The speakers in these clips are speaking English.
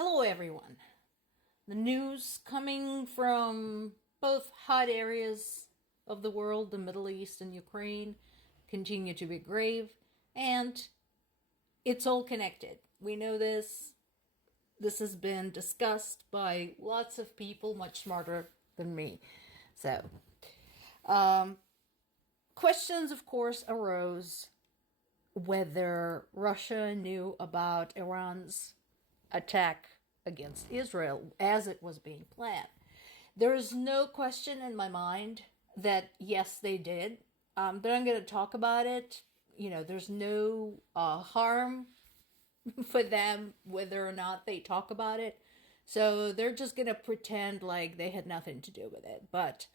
Hello, everyone. The news coming from both hot areas of the world, the Middle East and Ukraine, continue to be grave, and it's all connected. We know this. This has been discussed by lots of people much smarter than me. So, questions, of course, arose whether Russia knew about Iran's attack against Israel as it was being planned. There is no question in my mind that yes, they did. They're not going to talk about it. There's no harm for them whether or not they talk about it. So they're just going to pretend like they had nothing to do with it. But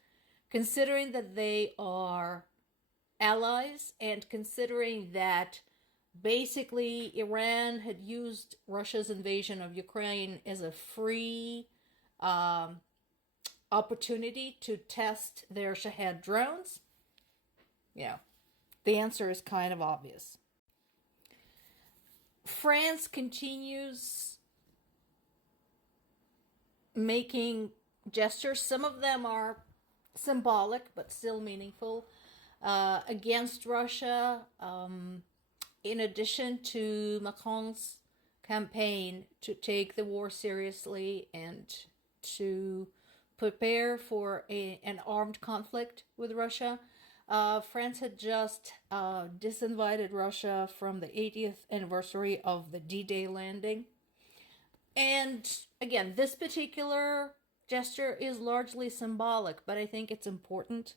considering that they are allies and considering that basically Iran had used Russia's invasion of Ukraine as a free opportunity to test their Shahed drones, the answer is kind of obvious. France continues making gestures. Some of them are symbolic, but still meaningful, against Russia, in addition to Macron's campaign to take the war seriously and to prepare for an armed conflict with Russia. France had just disinvited Russia from the 80th anniversary of the D-Day landing. And again, this particular gesture is largely symbolic, but I think it's important,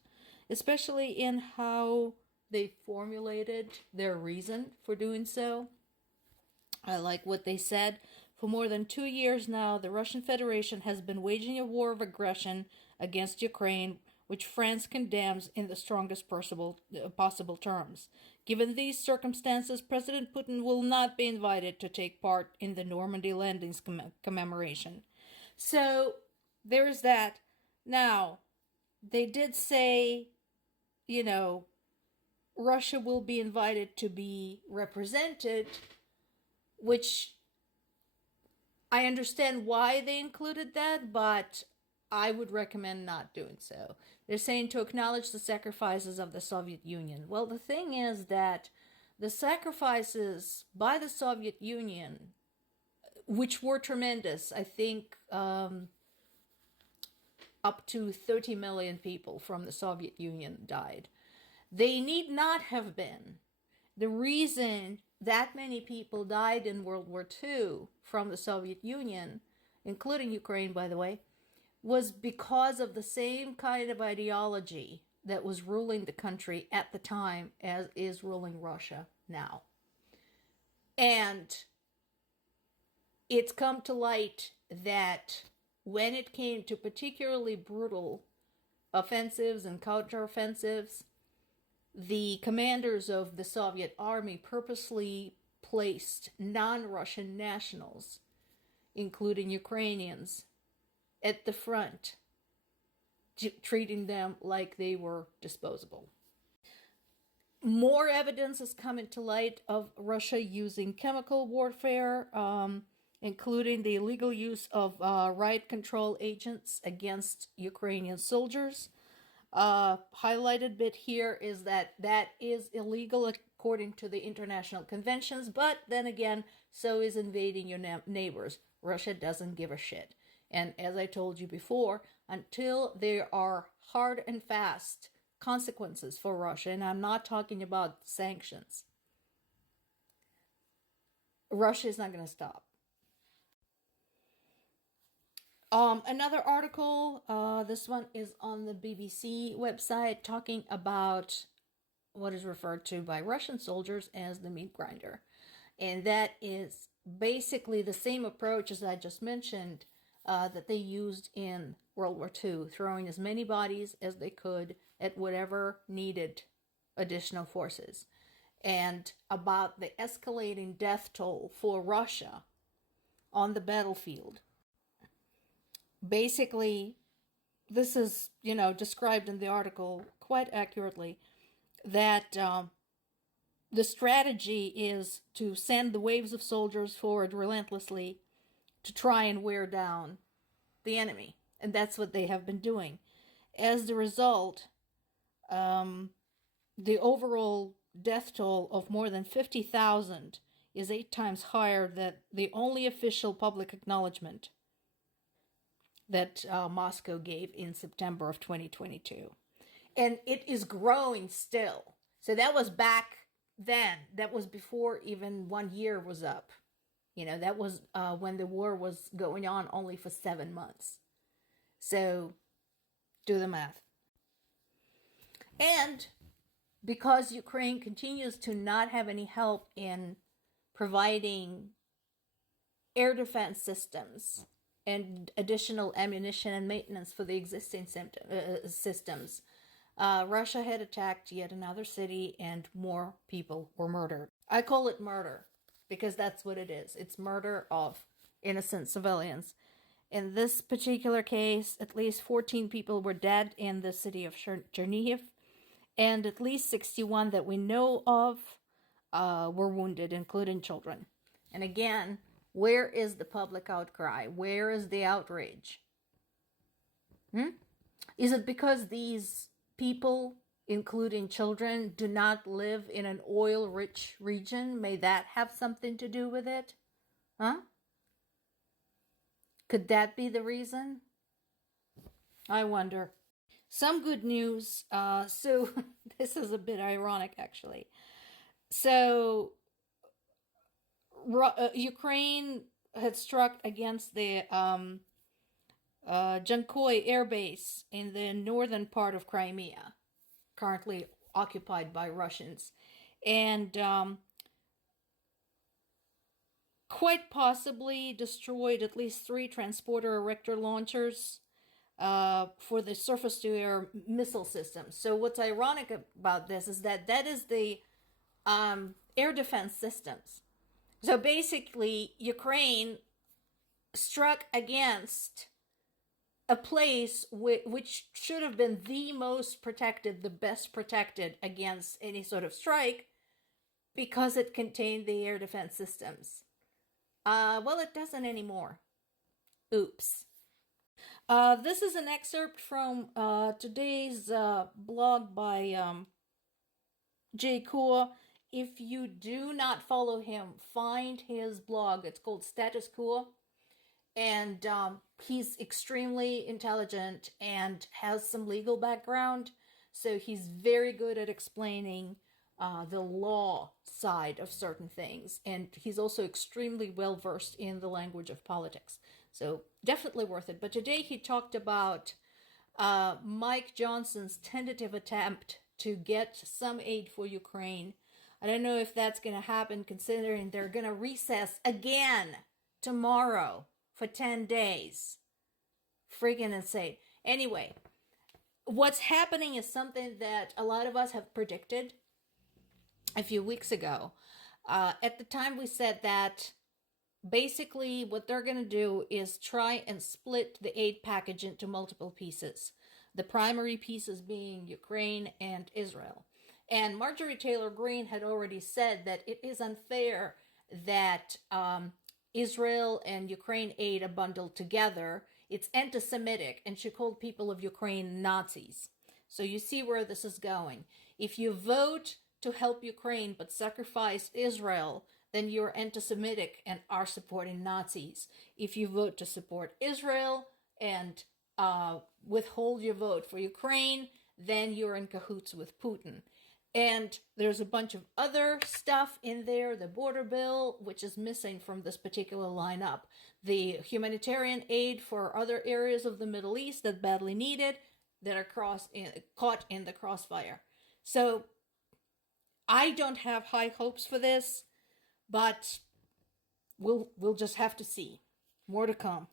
especially in how they formulated their reason for doing so. I like what they said. For more than 2 years now, the Russian Federation has been waging a war of aggression against Ukraine, which France condemns in the strongest possible terms. Given these circumstances, President Putin will not be invited to take part in the Normandy landings commemoration. So there's that. Now, they did say, Russia will be invited to be represented, which I understand why they included that, but I would recommend not doing so. They're saying to acknowledge the sacrifices of the Soviet Union. Well, the thing is that the sacrifices by the Soviet Union, which were tremendous, I think up to 30 million people from the Soviet Union died. They need not have been. The reason that many people died in World War II from the Soviet Union, including Ukraine, by the way, was because of the same kind of ideology that was ruling the country at the time as is ruling Russia now. And it's come to light that when it came to particularly brutal offensives and counteroffensives, the commanders of the Soviet army purposely placed non-Russian nationals, including Ukrainians, at the front, treating them like they were disposable. More evidence has come into light of Russia using chemical warfare, including the illegal use of riot control agents against Ukrainian soldiers. Highlighted bit here is that is illegal according to the international conventions, but then again, so is invading your neighbors. Russia doesn't give a shit. And as I told you before, until there are hard and fast consequences for Russia, and I'm not talking about sanctions, Russia is not going to stop. Another article, this one is on the BBC website, talking about what is referred to by Russian soldiers as the meat grinder. And that is basically the same approach as I just mentioned, that they used in World War II, throwing as many bodies as they could at whatever needed additional forces. And about the escalating death toll for Russia on the battlefield. Basically, this is, described in the article quite accurately, that the strategy is to send the waves of soldiers forward relentlessly to try and wear down the enemy. And that's what they have been doing. As the result, the overall death toll of more than 50,000 is 8 times higher than the only official public acknowledgement that Moscow gave in September of 2022. And it is growing still. So that was back then. That was before even 1 year was up. That was when the war was going on only for 7 months. So do the math. And because Ukraine continues to not have any help in providing air defense systems and additional ammunition and maintenance for the existing systems, Russia had attacked yet another city and more people were murdered. I call it murder because that's what it is. It's murder of innocent civilians. In this particular case, at least 14 people were dead in the city of Chernihiv, and at least 61 that we know of were wounded, including children. And again, where is the public outcry? Where is the outrage? Is it because these people, including children, do not live in an oil-rich region? May that have something to do with it? Could that be the reason? I wonder. Some good news. So this is a bit ironic, actually. So Ukraine had struck against the Jankoy Air Base in the northern part of Crimea, currently occupied by Russians, and quite possibly destroyed at least 3 transporter erector launchers for the surface-to-air missile system. So what's ironic about this is that is the air defense systems. So basically, Ukraine struck against a place which should have been the most protected, the best protected against any sort of strike, because it contained the air defense systems. Well, it doesn't anymore. Oops. This is an excerpt from today's blog by Jay Kuo. If you do not follow him, find his blog. It's called Status Quo. And he's extremely intelligent and has some legal background. So he's very good at explaining the law side of certain things. And he's also extremely well versed in the language of politics. So definitely worth it. But today he talked about Mike Johnson's tentative attempt to get some aid for Ukraine. I don't know if that's going to happen, considering they're going to recess again tomorrow for 10 days. Freaking insane. Anyway, what's happening is something that a lot of us have predicted a few weeks ago. At the time, we said that basically what they're going to do is try and split the aid package into multiple pieces. The primary pieces being Ukraine and Israel. And Marjorie Taylor Greene had already said that it is unfair that Israel and Ukraine aid are bundled together. It's anti-Semitic, and she called people of Ukraine Nazis. So you see where this is going. If you vote to help Ukraine but sacrifice Israel, then you're anti-Semitic and are supporting Nazis. If you vote to support Israel and withhold your vote for Ukraine, then you're in cahoots with Putin. And there's a bunch of other stuff in there, the border bill, which is missing from this particular lineup. The humanitarian aid for other areas of the Middle East that badly need it, that are caught in the crossfire. So I don't have high hopes for this, but we'll just have to see. More to come.